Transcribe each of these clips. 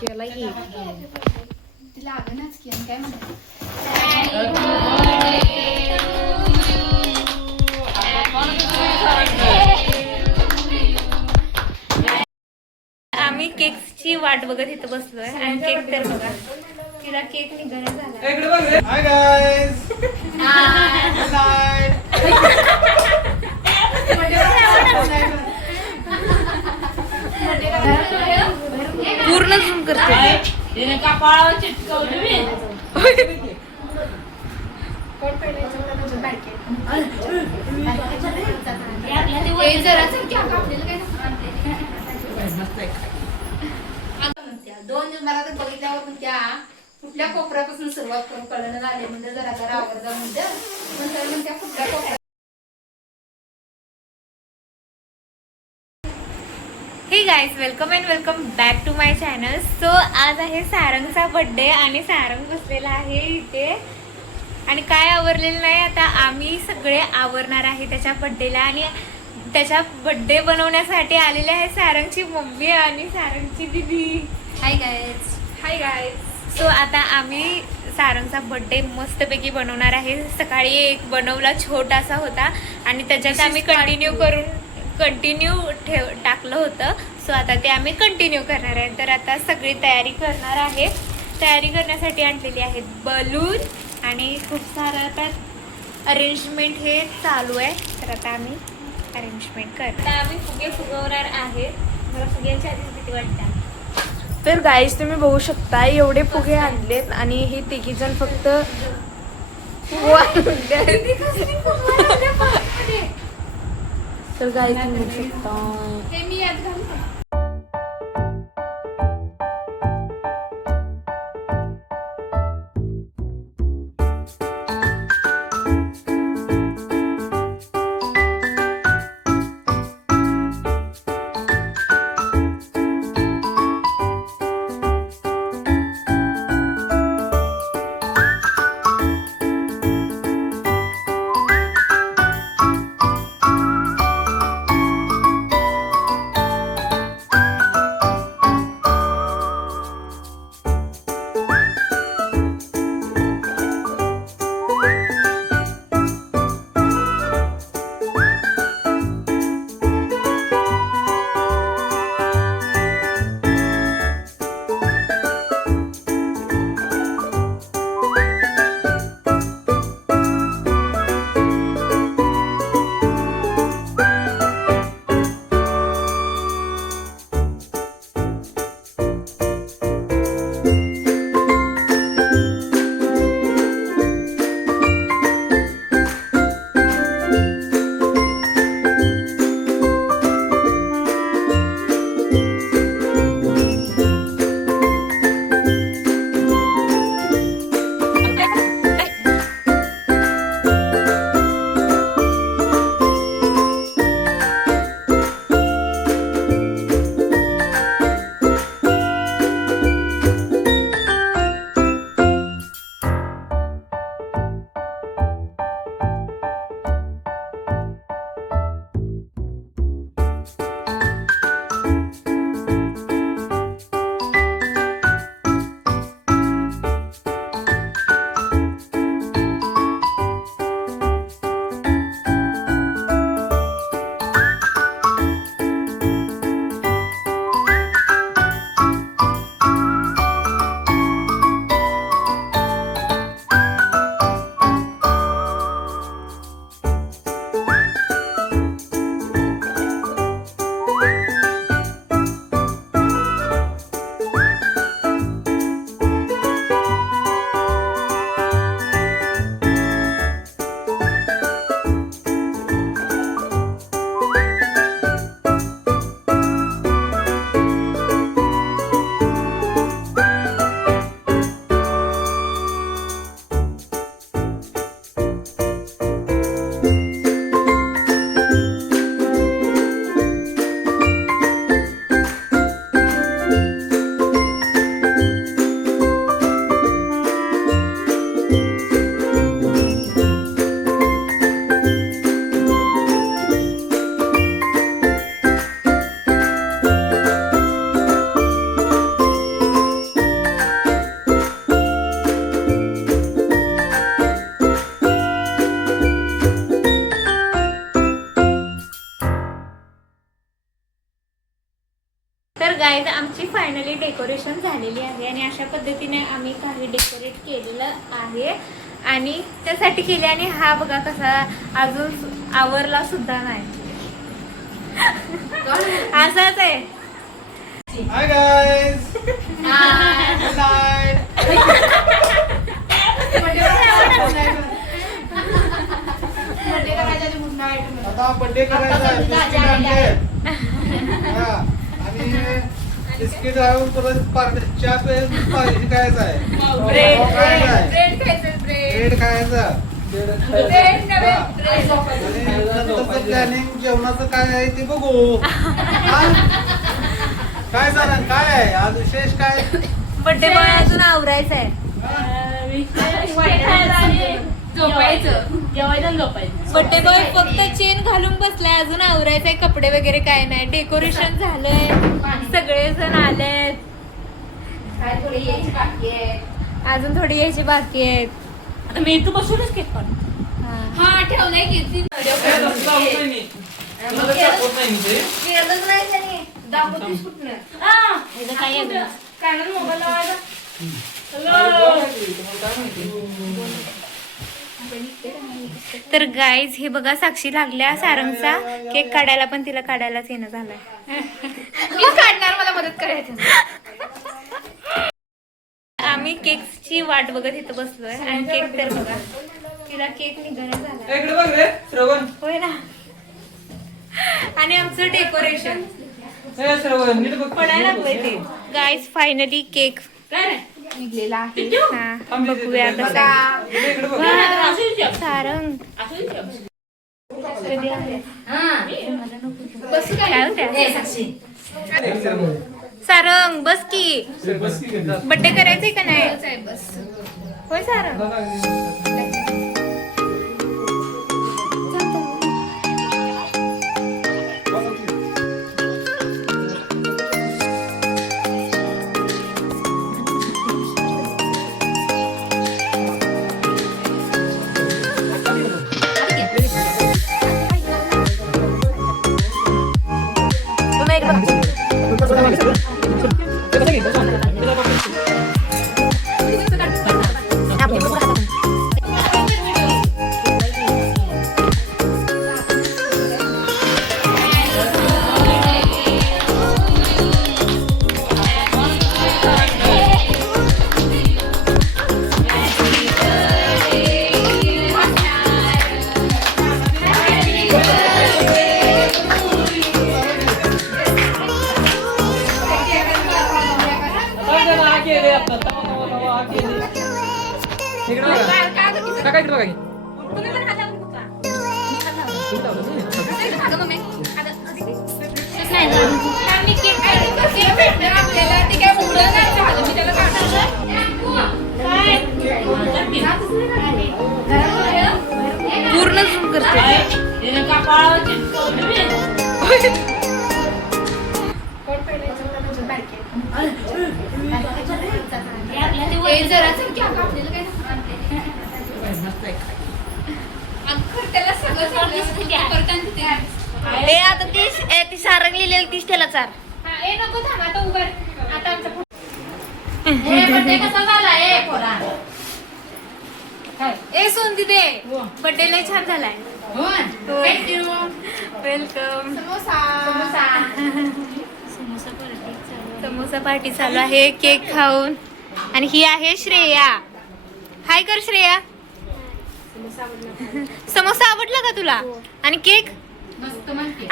केला की तिला लागणारच की आणि काय म्हणतात आम्ही केकची वाट बघत इथं बसलोय आणि केक तर बघा तिला केक निघायला झाला. Hi guys. Good night. पूर्ण झूम करते. दोन दिवस मला तर बघितल्यावर पण त्या कुठल्या कोपऱ्यापासून सुरुवात करून कळलं आले म्हणजे जरा जरा आवडता म्हणते त्या कुठल्या कोपऱ्या. Hey guys welcome and welcome back to my channel. So आज आहे सारंगचा बड्डे आणि सारंग बसलेला आहे इथे आणि काय आवरलेलं नाही. आता आम्ही सगळे आवरणार आहे त्याच्या बड्डेला आणि त्याच्या बड्डे बनवण्यासाठी आलेले आहे सारंगची मम्मी आणि सारंगची दीदी. Hi guys. Hi guys. So आता आम्ही सारंगचा बड्डे मस्तपैकी बनवणार आहे. सकाळी एक बनवला छोटासा होता आणि त्याच्यात आम्ही कंटिन्यू टाकलं होतं. सो आता ते आम्ही कंटिन्यू करणार आहे. तर आता सगळी तयारी करणार आहे. तयारी करण्यासाठी आणलेली आहेत बलून आणि खूप सारं आता अरेंजमेंट हे चालू आहे. तर आता आम्ही अरेंजमेंट करणार. आम्ही फुगे फुगवणार आहे. मला फुग्यांची आधीच भीती वाटते. तर गाईज तुम्ही बघू शकता एवढे फुगे आणलेत आणि हे तिघी जण फक्त तर गाईज तुम्ही बघू शकता. हे मी यात घालू का? गाईज आमची फायनली डेकोरेशन झालेली आहे आणि अशा पद्धतीने आम्ही काही डेकोरेट केलेलं आहे आणि त्यासाठी केले. आणि हा बघा कसा अजून आवरला सुद्धा नाही. असाच आहे. Hi guys. Good night. आता बर्थडे करायचा आहे. बिस्किट आणले. हा. आणि बिस्किट आहे परत चहा पाहिजे खायचा आहे. ब्रेड खायचा. नंतरचं प्लॅनिंग जेवणाचं काय आहे ते बघू. काय झालं काय आहे आज विशेष काय? बर्थडे बॉय अजून आवरायचा आहे. बर्थडे बॉय फक्त चेन घालून बसलाय, अजून आवरायचंय. कपडे वगैरे काय नाही. डेकोरेशन झालंय, सगळेजण आलेत. अजून थोडी यायची बाकी आहेत. आता मी तू बसूनच केक पण हा ठेवलंय की तर गाईज हे बघा साक्षी लागल्या सारंगचा केक काढायला, पण तिला काढायलाच येणं झालंय. मी काढणार, मला मदत करायची. आम्ही केकची वाट बघत इथं बसलोय आणि केक तर बघा तिला केक निघायला झाला. इकडे बघ रे श्रवण. होय ना. आणि आमचं डेकोरेशन श्रवण नीट बघ. पडायला लागलंय ते. गाईज फायनली केक निघलेला आहे. हा बघूया कसा. इकडे बघ. सारंग कधी आहे? काय होत्या? सारंग बस की. बर्थडे करायचंय का नाही? बस होय सारंग. पूर्ण झूम करते. आता ती सारंग लिहिलेली तीच त्याला चार. नको थांब आता उभं. आता आमचा बर्थडे कसा झाला ए सोन तिथे बर्थडे लय छान झालाय. वेलकम. समोसा पार्टी चालू आहे केक खाऊन. आणि ही आहे श्रेया. हाय कर श्रेया. समोसा आवडला का तुला? आणि केक मस्त म्हणते.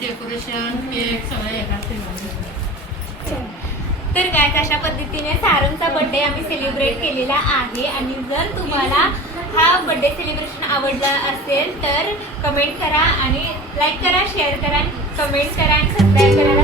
डेकोरेशन केक सगळं. तर काय अशा पद्धतीने सारंगचा बर्थडे आम्ही सेलिब्रेट केलेला आहे. आणि जर तुम्हाला हा बर्थडे सेलिब्रेशन आवडला असेल तर कमेंट करा आणि लाईक करा, शेअर करा, कमेंट करा आणि सबस्क्राईब करायला